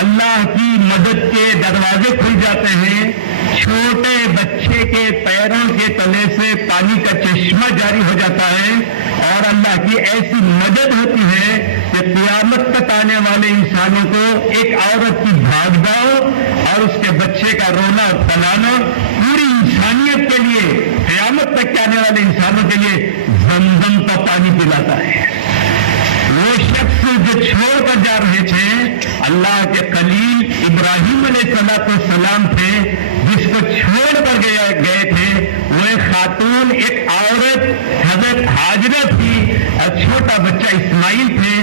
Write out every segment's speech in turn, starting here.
اللہ کی مدد کے دروازے کھل جاتے ہیں، چھوٹے بچے کے پیروں کے تلے سے پانی کا چشمہ جاری ہو جاتا ہے، اور اللہ کی ایسی مدد ہوتی ہے کہ قیامت تک آنے والے انسانوں کو ایک عورت کی بھاگ دوڑ اور اس کے بچے کا رونا اور پلانا پوری انسانیت کے لیے، قیامت تک کے آنے والے انسانوں کے لیے زمزم کا پانی پلاتا ہے۔ وہ شخص جو چھوڑ کر جا رہے تھے، اللہ کے خلیل ابراہیم علیہ السلام تھے، جس کو چھوڑ کر گئے تھے، وہ ایک خاتون، ایک عورت حضرت ہاجرہ تھی اور چھوٹا بچہ اسماعیل تھے۔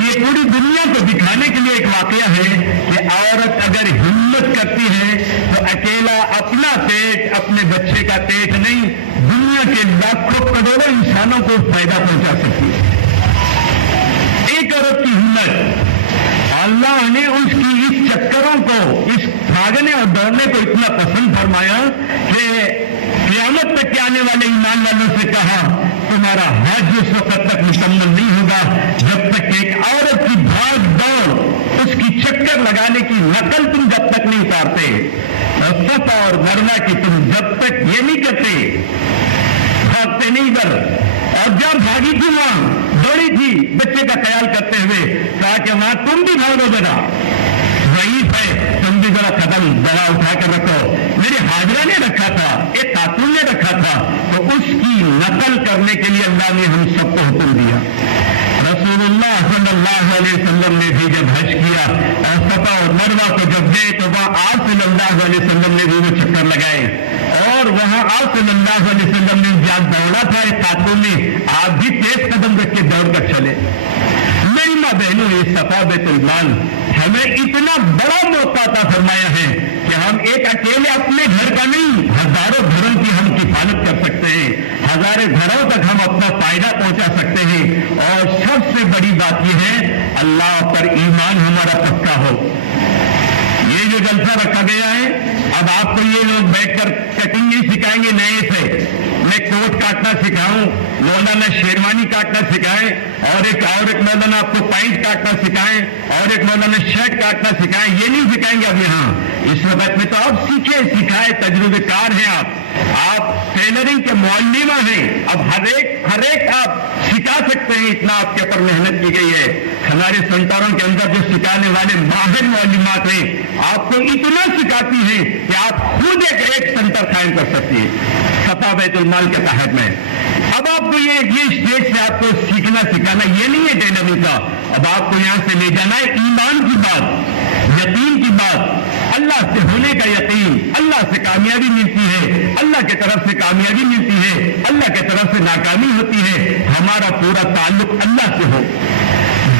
یہ پوری دنیا کو دکھانے کے لیے ایک واقعہ ہے کہ عورت اگر ہمت کرتی ہے تو اکیلا اپنا پیٹ، اپنے بچے کا پیٹ نہیں، دنیا کے لاکھوں کروڑوں انسانوں کو فائدہ پہنچا سکتی ہے۔ ایک عورت کی ہمت، اللہ نے اس کی اس چکروں کو، اس بھاگنے اور دوڑنے کو اتنا پسند فرمایا کہ قیامت تک کے آنے والے ایمان والوں سے کہا تمہارا حج اس وقت تک مکمل نہیں ہوگا جب تک ایک عورت کی بھاگ دوڑ، اس کی چکر لگانے کی نقل تم جب تک نہیں اتارتے، اور صفا اور مروہ کی تم جب تک یہ نہیں کرتے، بھاگتے نہیں کر۔ اور جب بھاگی تھی وہاں دوڑی تھی بچے کا خیال کرتے ہوئے، کہا کہ وہاں تم بھی بھاگو، ذرا ضعیف ہے، تم بھی ذرا قدم ذرا اٹھا کر رکھو۔ میرے حاجرہ نے رکھا تھا، ایک خاتون نے رکھا تھا، تو اس کی نقل کرنے کے لیے اللہ نے ہم سب کو حکم دیا۔ رسول اللہ صلی اللہ علیہ وسلم نے بھی جب حج کیا اور صفا اور مروہ کو جب گئے تو وہاں آپ صلی اللہ علیہ وسلم نے بھی وہ چکر لگائے، اور وہاں آپ صلی اللہ علیہ وسلم نے جہاں دوڑا تھا ایک خاتون نے، آپ بھی تیز قدم رکھ کے دوڑ کر چلے۔ میری ماں بہنوں، یہ صفا بیت المال ہمیں اتنا بڑا موقع عطا فرمایا ہے کہ ہم ایک اکیلے اپنے گھر کا نہیں، ہزاروں گھروں کی ہم کفالت کر سکتے ہیں، ہزاروں گھروں تک ہم اپنا فائدہ پہنچا سکتے ہیں، اور سب سے بڑی بات یہ ہے اللہ پر ایمان ہمارا پکا ہو۔ یہ جو جلسہ رکھا گیا ہے، اب آپ کو یہ لوگ بیٹھ کر کٹنگ نہیں سکھائیں گے نئے سے، میں کوٹ کاٹنا سکھاؤں، مولانا شیروانی کاٹنا سکھائیں، اور ایک مولانا آپ کو پینٹ کاٹنا سکھائیں، اور ایک مولانا شرٹ کاٹنا سکھائیں، یہ نہیں سکھائیں گے اب یہاں اس وقت میں۔ تو آپ سکھائے، تجربے کار ہیں، آپ ٹیلرنگ کے معلمہ ہیں، اب ہر ایک آپ سکھا سکتے ہیں، اتنا آپ کے اوپر محنت کی گئی ہے۔ ہمارے سنٹروں کے اندر جو سکھانے والے ماہر معلمات ہیں، آپ کو اتنا سکھاتی ہیں کہ آپ خود ایک سینٹر قائم کر سکتی ہیں صفا بیت المال کے تحت میں۔ اب آپ کو یہ اسٹیج سے آپ کو سکھانا یہ نہیں ہے ٹیلرنگ کا، اب آپ کو یہاں سے لے جانا ہے ایمان کی بات، یقین کی بات، اللہ سے ہونے کا یقین، اللہ سے کامیابی ملتی ہے، اللہ کی طرف سے کامیابی ملتی ہے، اللہ کی طرف سے ناکامی ہوتی ہے۔ ہمارا پورا تعلق اللہ سے ہو۔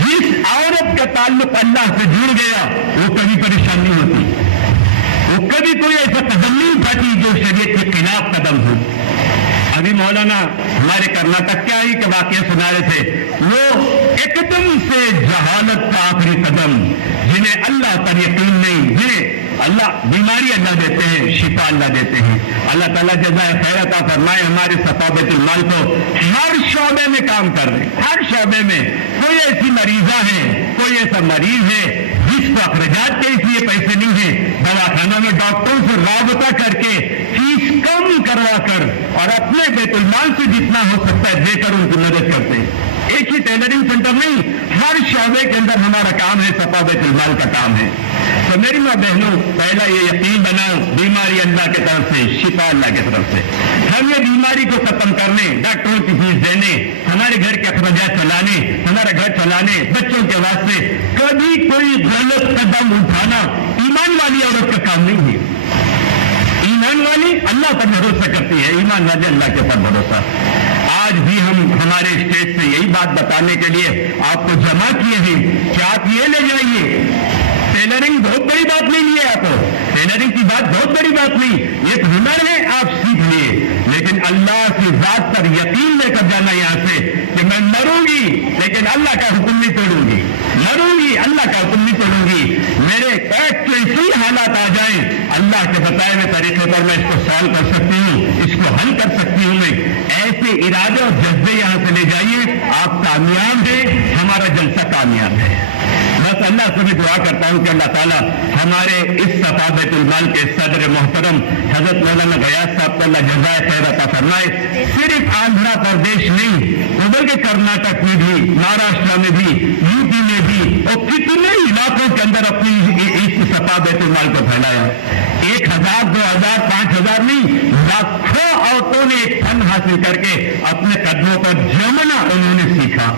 جس عورت کا تعلق اللہ سے جڑ گیا وہ کبھی پریشان نہیں ہوتی، وہ کبھی کوئی ایسا قدم نہیں اٹھاتی جو شریعت کے خلاف قدم ہو۔ ابھی مولانا ہمارے کرناٹک کے آئی کے واقعہ سنا رہے تھے، وہ ایک دم سے جہالت کا آخری قدم، جنہیں اللہ پر یقین نہیں، جنہیں اللہ بیماری اللہ دیتے ہیں، شفا اللہ دیتے ہیں۔ اللہ تعالیٰ جزائے خیر عطا فرمائے ہمارے صفا بیت المال کو، ہر شعبے میں کام کر رہے ہیں، ہر شعبے میں۔ کوئی ایسی مریضہ ہے، کوئی ایسا مریض ہے جس کو اخراجات کے اس لیے پیسے نہیں ہیں، دواخانہ میں ڈاکٹروں سے رابطہ کر کے فیس کم کروا کر اور اپنے بیت المال سے جتنا ہو سکتا ہے دے کر ان کی مدد کرتے ہیں۔ ایک ہی ٹیلرنگ سینٹر نہیں، ہر شعبے کے اندر ہمارا کام ہے، صفا بیت المال کا کام ہے۔ تو میری ماں بہنوں، پہلا یہ یقین بناؤ، بیماری اللہ کی طرف سے، شفا اللہ کی طرف سے۔ ہم یہ بیماری کو ختم کرنے، ڈاکٹروں کی فیس دینے، ہمارے گھر کے اخراجات چلانے، ہمارا گھر چلانے، بچوں کے واسطے کبھی کوئی غلط قدم اٹھانا ایمان والی عورت کا کام نہیں ہے۔ ایمان والی اللہ پر بھروسہ کرتی ہے، ایمان والی اللہ کے اوپر بھروسہ۔ آج بھی ہم ہمارے اسٹیج سے یہی بات بتانے کے لیے آپ کو جمع کیے ہیں کہ آپ یہ لے جائیے، ٹیلرنگ بہت بڑی بات نہیں ہے، آپ ٹیلرنگ کی بات بہت بڑی بات نہیں، ایک ہنر ہے، آپ سیکھ لیے، لیکن اللہ کی ذات پر یقین لے کر جانا یہاں سے کہ میں مروں گی لیکن اللہ کا حکم نہیں توڑوں گی، مروں گی اللہ کا حکم نہیں توڑوں گی، میرے کیسی حالات آ جائیں اللہ کے بتائے ہوئے طریقے پر میں اس کو سالو کر سکتی ہوں، اس کو حل کر سکتی ہوں۔ میں ایسے ارادے اور جذبے یہاں سے لے جائیے آپ کامیاب ہیں, ہمارا جلسہ کامیاب ہے. بس اللہ سے بھی دعا کرتا ہوں کہ اللہ تعالیٰ ہمارے اس صفا بیت المال کے صدر محترم حضرت مولانا غیاث صاحب کو اللہ جزائے خیر عطا فرمائے. صرف آندھرا پردیش نہیں بلکہ کرناٹک میں بھی, مہاراشٹر میں بھی, یو پی میں بھی اور کتنے علاقوں کے اندر اپنی اس صفا بیت المال کو پھیلایا. 1000 2000 5000 نہیں, لاکھوں عورتوں نے ایک فن حاصل کر کے اپنے قدموں پر جمنا انہوں نے سیکھا.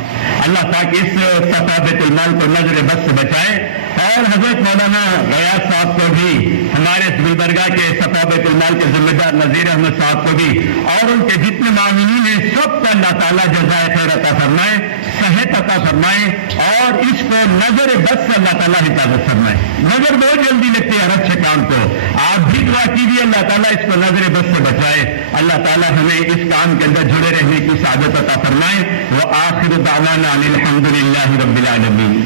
اللہ پاک اس صفا بیت المال کو نظر بد سے بچائے, اور حضرت مولانا غیاث صاحب کو بھی, ہمارے گلبرگہ کے صفا بیت المال کے ذمہ دار نذیر احمد صاحب کو بھی, اور ان کے جتنے معاونین ہیں سب کو اللہ تعالیٰ جزائے خیر عطا فرمائے, صحت عطا فرمائے, اور اس کو نظر بد سے اللہ تعالیٰ حفاظت فرمائے. نظر بہت جلدی لگتی ہے ہر اچھے کام کو, آپ بھی دعا کیجیے اللہ تعالیٰ اس کو نظر بد سے بچائے. اللہ تعالیٰ ہمیں اس کام کے اندر جڑے رہنے کی سعادت عطا فرمائے. وآخر دعوانا ان الحمد للہ رب العالمین.